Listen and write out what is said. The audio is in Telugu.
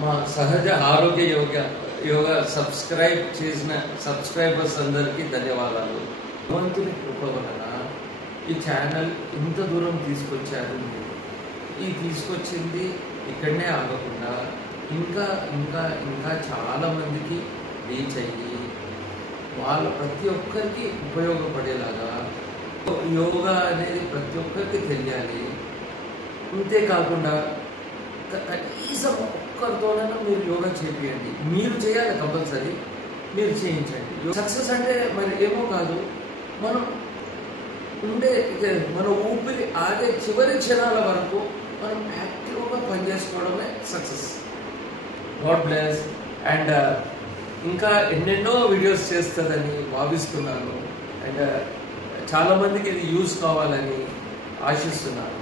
మా సహజ ఆరోగ్య యోగా సబ్స్క్రైబ్ చేసిన సబ్స్క్రైబర్స్ అందరికీ ధన్యవాదాలు. భగవంతుని కృప వలన ఈ ఛానల్ ఇంత దూరం తీసుకొచ్చారు. ఈ తీసుకొచ్చింది ఇక్కడనే ఆగకుండా ఇంకా ఇంకా ఇంకా చాలామందికి రీచ్ అయ్యి వాళ్ళ ప్రతి ఒక్కరికి ఉపయోగపడేలాగా యోగా అనేది ప్రతి ఒక్కరికి తెలియాలి. అంతేకాకుండా కనీసం ఒక్కరితోనైనా మీరు యోగా చేయండి. మీరు చేయాలి, కంపల్సరీ మీరు చేయించండి. సక్సెస్ అంటే మరి ఏమో కాదు, మనం మన ఊపిరి ఆగే చివరి క్షణాల వరకు మనం యాక్టివ్గా పనిచేసుకోవడమే సక్సెస్. God bless. అండ్ ఇంకా ఎన్నెన్నో వీడియోస్ చేస్తుందని భావిస్తున్నాను. అండ్ చాలామందికి ఇది యూజ్ కావాలని ఆశిస్తున్నాను.